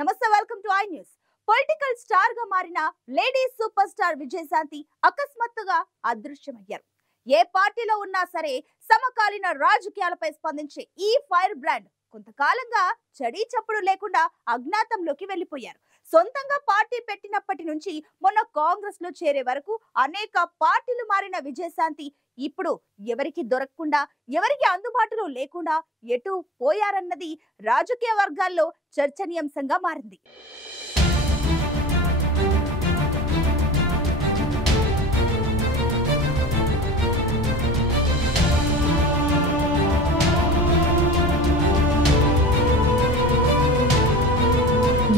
నమస్తే, welcome to I news. Political star గా మారిన లేడీ సూపర్ స్టార్ విజయశాంతి అకస్మాత్తుగా అదృశ్యమయ్యారు. ఏ పార్టీలో ఉన్నా సరే సమకాలీన రాజకీయాలపై స్పందించే ఈ ఫైర్ బ్రాండ్ కొంతకాలంగా చడీ చప్పుడు లేకుండా అజ్ఞాతంలోకి వెళ్లిపోయారు. సొంతంగా పార్టీ పెట్టినప్పటి నుంచి మొన్న కాంగ్రెస్ లో చేరే వరకు అనేక పార్టీలు మారిన విజయశాంతి ఇప్పుడు ఎవరికి దొరకకుండా, ఎవరికి అందుబాటులో లేకుండా ఎటు పోయారన్నది రాజకీయ వర్గాల్లో చర్చనీయాంశంగా మారింది.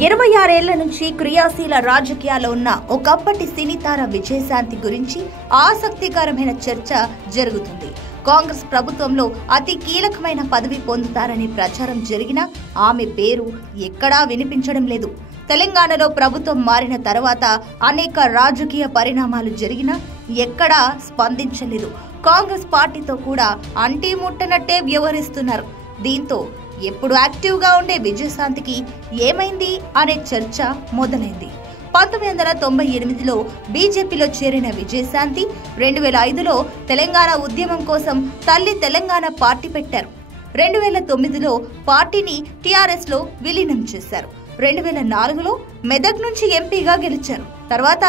26 ఏళ్ల నుంచి క్రియాశీల రాజకీయాల్లో ఉన్న ఒకప్పటి సినీతార విజయశాంతి గురించి ఆసక్తికరమైన చర్చ జరుగుతుంది. కాంగ్రెస్ ప్రభుత్వంలో అతి కీలకమైన పదవి పొందుతారని ప్రచారం జరిగినా ఆమె పేరు ఎక్కడా వినిపించడం లేదు. తెలంగాణలో ప్రభుత్వం మారిన తర్వాత అనేక రాజకీయ పరిణామాలు జరిగినా ఎక్కడా స్పందించలేదు. కాంగ్రెస్ పార్టీతో కూడా అంటీ ముట్టనట్టే వ్యవహరిస్తున్నారు. దీంతో ఎప్పుడు యాక్టివ్ గా ఉండే విజయశాంతికి ఏమైంది అనే చర్చ మొదలైంది. 1998లో బీజేపీలో చేరిన విజయశాంతి 2005లో తెలంగాణ ఉద్యమం కోసం తల్లి తెలంగాణ పార్టీ పెట్టారు. 2009లో పార్టీని టీఆర్ఎస్ లో విలీనం చేశారు. 2004లో మెదక్ నుంచి ఎంపీగా గెలిచారు. తర్వాత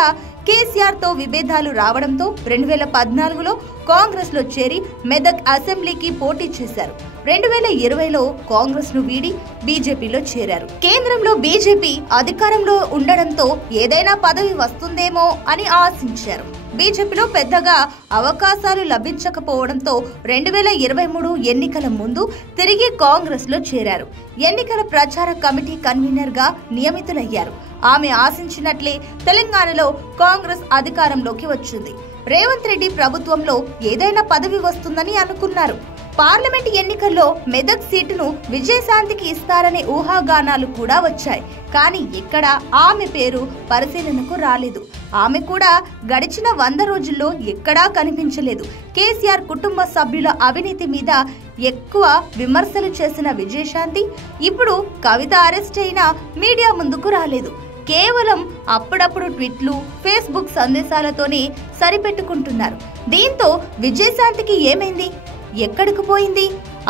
కేసీఆర్ తో విభేదాలు రావడంతో 2014లో కాంగ్రెస్ లో చేరి మెదక్ అసెంబ్లీకి పోటీ చేశారు. 2020లో కాంగ్రెస్ ను వీడి బీజేపీలో చేరారు. కేంద్రంలో బీజేపీ అధికారంలో ఉండడంతో ఏదైనా పదవి వస్తుందేమో అని ఆశించారు. బీజేపీలో పెద్దగా అవకాశాలు లభించకపోవడంతో 2023 ఎన్నికల ముందు తిరిగి కాంగ్రెస్ లో చేరారు. ఎన్నికల ప్రచార కమిటీ కన్వీనర్ గా నియమితులయ్యారు. ఆమె ఆశించినట్లే తెలంగాణలో కాంగ్రెస్ అధికారంలోకి వచ్చింది. రేవంత్ రెడ్డి ప్రభుత్వంలో ఏదైనా పదవి వస్తుందని అనుకున్నారు. పార్లమెంట్ ఎన్నికల్లో మెదక్ సీటును విజయశాంతికి ఇస్తారనే ఊహాగానాలు కూడా వచ్చాయి. కానీ ఎక్కడ ఆమె పేరు పరిశీలనకు రాలేదు. ఆమె కూడా గడిచిన 100 రోజుల్లో ఎక్కడా కనిపించలేదు. కేసీఆర్ కుటుంబ సభ్యుల అవినీతి మీద ఎక్కువ విమర్శలు చేసిన విజయశాంతి ఇప్పుడు కవిత అరెస్ట్ అయినా మీడియా ముందుకు రాలేదు. కేవలం అప్పుడప్పుడు ట్వీట్లు, ఫేస్బుక్ సందేశాలతోనే సరిపెట్టుకుంటున్నారు. దీంతో విజయశాంతికి ఏమైంది, ఎక్కడికి పోయింది,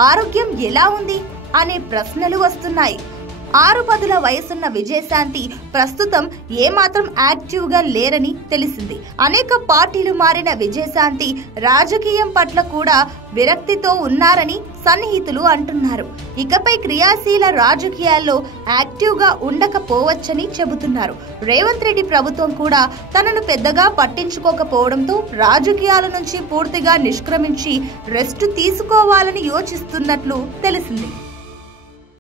ఆరోగ్యం ఎలా ఉంది అనే ప్రశ్నలు వస్తున్నాయి. 6 వయసున్న విజయశాంతి ప్రస్తుతం ఏమాత్రం యాక్టివ్ గా లేరని తెలిసింది. అనేక పార్టీలు మారిన విజయశాంతి రాజకీయం పట్ల కూడా విరక్తితో ఉన్నారని సన్నిహితులు అంటున్నారు. ఇకపై క్రియాశీల రాజకీయాల్లో యాక్టివ్ గా ఉండకపోవచ్చని చెబుతున్నారు. రేవంత్ రెడ్డి ప్రభుత్వం కూడా తనను పెద్దగా పట్టించుకోకపోవడంతో రాజకీయాల నుంచి పూర్తిగా నిష్క్రమించి రెస్ట్ తీసుకోవాలని యోచిస్తున్నట్లు తెలిసింది.